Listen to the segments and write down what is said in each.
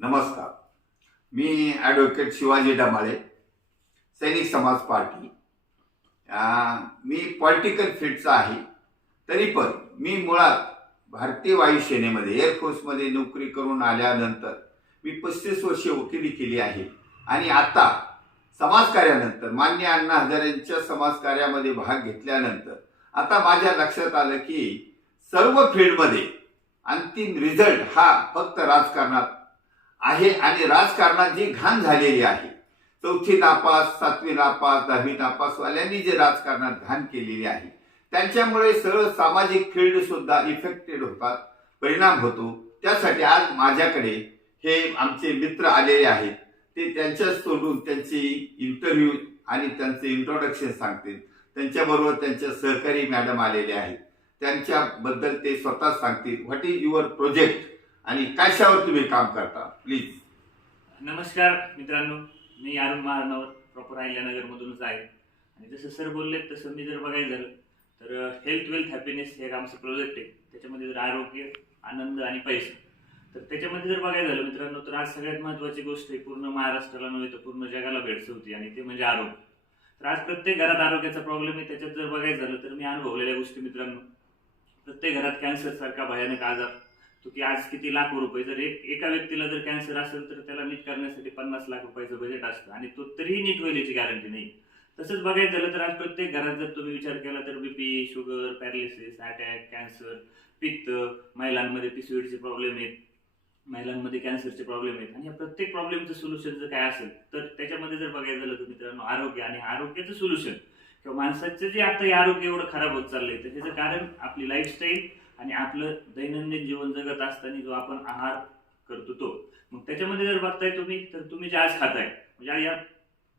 नमस्कार. मी ॲडव्होकेट शिवाजी डमाळे सैनिक समाज पार्टी. मी पॉलिटिकल फील्डचा आहे. तरी पण मी मुळात भारतीय वायुसेनेमध्ये एअरफोर्समध्ये नोकरी करून आल्यानंतर मी पस्तीस वर्षे वकिली केली आहे. आणि आता समाजकार्यानंतर मान्य अण्णा हजारेंच्या समाजकार्यामध्ये भाग घेतल्यानंतर आता माझ्या लक्षात आलं की सर्व फील्डमध्ये अंतिम रिझल्ट हा फक्त राजकारणात आहे आणि राजकारणात जी घाण झालेली आहे चौथी नापास सातवी नापास दहावी नापासवाल्यांनी जे राजकारणात घाण केलेली आहे त्यांच्यामुळे सरळ सामाजिक फील्ड सुद्धा इफेक्टेड होतात परिणाम होतो. त्यासाठी आज माझ्याकडे हे आमचे मित्र आलेले आहेत. ते त्यांच्याच तोंडून त्यांची इंटरव्ह्यू आणि त्यांचे इंट्रोडक्शन सांगतील त्यांच्याबरोबर त्यांच्या सहकारी मॅडम आलेले आहेत. त्यांच्याबद्दल ते स्वतः सांगतील. व्हॉट इज युअर प्रोजेक्ट आणि कशावर तुम्ही काम करता? प्लीज नमस्कार मित्रांनो मी अरुण महानवर प्रॉपर अहिल्यानगरमधूनच आहे. आणि जसं सर बोलले तसं मी जर बघायचं झालं तर हेल्थ वेल्थ हॅपीनेस हे एक आमचं प्रोजेक्ट आहे. त्याच्यामध्ये जर आरोग्य आनंद आणि पैसा. तर त्याच्यामध्ये जर बघायचं झालं मित्रांनो तर आज सगळ्यात महत्त्वाची गोष्ट आहे पूर्ण महाराष्ट्राला नव्हे तर पूर्ण जगाला भेडसवती आणि ते म्हणजे आरोग्य. तर आज प्रत्येक घरात आरोग्याचा प्रॉब्लेम आहे त्याच्यात जर बघायचं झालं तर मी अनुभवलेल्या गोष्टी मित्रांनो. प्रत्येक घरात कॅन्सरसारखा भयानक आजार तो की आज किती लाख रुपये जर एक एका व्यक्तीला जर कॅन्सर असेल तर त्याला नीट करण्यासाठी पन्नास लाख रुपयाचं बजेट असतं. आणि तो तरीही नीट होईल याची गॅरंटी नाही. तसंच बघायचं झालं तर आज प्रत्येक घरात जर तुम्ही विचार केला तर BP sugar paralysis attack cancer पित्त महिलांमध्ये पिसिओडीचे प्रॉब्लेम आहेत. महिलांमध्ये कॅन्सरचे प्रॉब्लेम आहेत. आणि या प्रत्येक प्रॉब्लेमचं सोल्युशन जर काय असेल तर त्याच्यामध्ये जर बघायचं झालं तर मित्रांनो आरोग्य आणि आरोग्याचं सोल्युशन किंवा माणसाचं जे आता हे आरोग्य एवढं खराब होत चाललंय तर त्याचं कारण आपली लाईफस्टाईल आणि आपलं दैनंदिन जीवन जगत असताना जो आपण आहार करतो तो. मग त्याच्यामध्ये जर बघताय तुम्ही तर तुम्ही जे आज खाताय म्हणजे या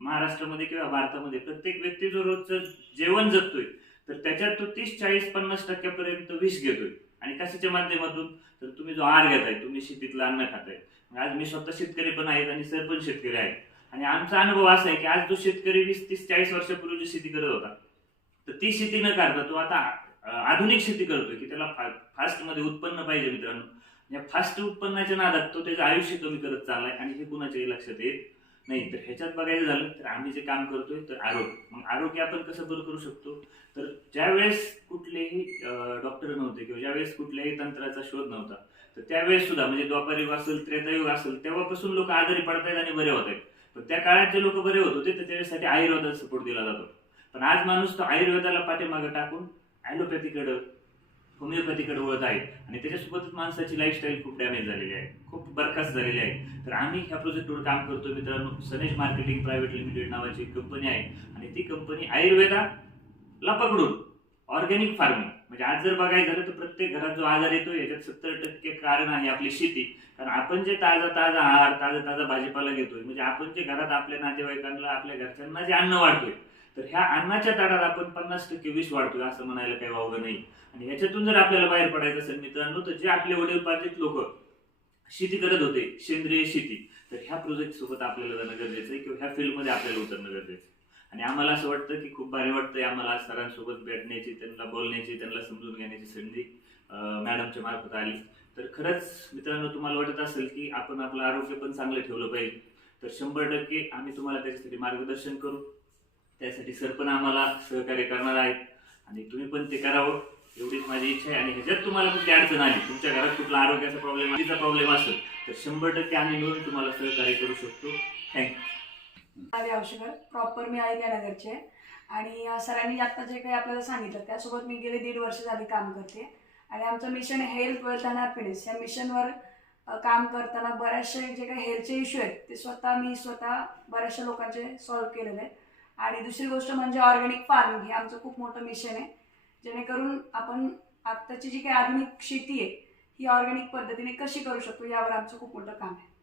महाराष्ट्रामध्ये किंवा भारतामध्ये प्रत्येक व्यक्ती जो रोजचं जेवण जगतोय तर त्याच्यात तो तीस चाळीस पन्नास टक्क्यापर्यंत विष घेतोय. आणि कशाच्या माध्यमातून? तर तुम्ही जो आहार घेताय तुम्ही शेतीतलं अन्न खाताय. आज मी स्वतः शेतकरी पण आहेत आणि सर पण शेतकरी आहेत. आणि आमचा अनुभव असा आहे की आज जो शेतकरी वीस तीस चाळीस वर्षापूर्वी जी शेती करत होता तर ती शेती न करता तो आता आधुनिक शेती करतोय की त्याला फा फास्टमध्ये उत्पन्न पाहिजे मित्रांनो. या फास्ट उत्पन्नाच्या नादात तो त्याचं आयुष्य कमी करत चाललाय आणि हे कुणाच्याही लक्षात येत नाही. तर ह्याच्यात बघायचं झालं तर आम्ही जे काम करतोय तर आरोग्य. मग आरोग्य आपण कसं बरं करू शकतो? तर ज्यावेळेस कुठलेही डॉक्टर नव्हते किंवा ज्यावेळेस कुठल्याही तंत्राचा शोध नव्हता तर त्यावेळेस सुद्धा म्हणजे द्वापारयुग असेल त्रेतायुग असेल तेव्हापासून लोक आजारी पडतायत आणि बरे होत आहेत पण त्या काळात जे लोक बरे होत होते तर त्याच्यासाठी आयुर्वेदाचा सपोर्ट दिला जातो. पण आज माणूस तो आयुर्वेदाला पाठीमागे टाकून ॲलोपॅथीकडं होमिओपॅथीकडे वळत आहे आणि त्याच्यासोबतच माणसाची लाईफस्टाईल खूप डॅमेज झालेली आहे. खूप बरखास्त झालेली आहे. तर आम्ही ह्या प्रोजेक्टवर काम करतो मित्रांनो. सनेश मार्केटिंग प्रायव्हेट लिमिटेड नावाची एक कंपनी आहे. आणि ती कंपनी आयुर्वेदाला पकडून ऑर्गॅनिक फार्मिंग म्हणजे आज जर बघायचं झालं तर प्रत्येक घरात जो आजार येतो याच्यात सत्तर टक्के कारण आहे आपली शेती. कारण आपण जे ताजा ताजा आहार ताजा ताजा भाजीपाला घेतोय म्हणजे आपण जे घरात आपल्या नातेवाईकांना आपल्या घरच्यांना जे अन्न वाढतोय तर ह्या अन्नाच्या ताटात आपण पन्नास टक्के विष वाढतोय असं म्हणायला काही वावगं नाही. आणि ह्याच्यातून जर आपल्याला बाहेर पडायचं असेल मित्रांनो तर जे आपले वडीलपार्जित लोक शेती करत होते सेंद्रिय शेती तर ह्या प्रोजेक्ट सोबत आपल्याला जाणं गरजेचं आहे किंवा ह्या फील्डमध्ये आपल्याला उतरणं गरजेचं आहे. आणि आम्हाला असं वाटतं की खूप भारी वाटतंय आम्हाला सरांसोबत भेटण्याची त्यांना बोलण्याची त्यांना समजून घेण्याची संधी मॅडमच्या मार्फत आली. तर खरंच मित्रांनो तुम्हाला वाटत असेल की आपण आपलं आरोग्य पण चांगलं ठेवलं पाहिजे. तर शंभर टक्के आम्ही तुम्हाला त्याच्यासाठी मार्गदर्शन करू. त्यासाठी सर पण आम्हाला सहकार्य करणार आहेत. आणि तुम्ही पण ते करावं हो. एवढीच माझी इच्छा आहे. आणि ह्याच्यात तुम्हाला कुठली अडचण आली तुमच्या घरात कुठला आरोग्याचा प्रॉब्लेम आधीचा प्रॉब्लेम असेल तर शंभर टक्के आम्ही मिळून तुम्हाला सहकार्य करू शकतो. थँक्यू आली प्रॉपर मी अहिल्यानगरचे आहे. आणि सरांनी आता जे काही आपल्याला सांगितलं त्यासोबत मी गेले दीड वर्ष झाली काम करते. आणि आमचं mission health wealth and happiness या मिशनवर काम करताना बऱ्याचशे जे काही हेल्थचे इश्यू आहेत ते स्वतः मी स्वतः बऱ्याचशा लोकांचे सॉल्व्ह केलेले आहेत. आणि दुसरी गोष्ट म्हणजे ऑर्गॅनिक फार्मिंग हे आमचं खूप मोठं मिशन आहे. जेणेकरून आपण आत्ताची जी काही आधुनिक शेती आहे ही ऑर्गॅनिक पद्धतीने कशी करू शकतो यावर आमचं खूप मोठं काम आहे.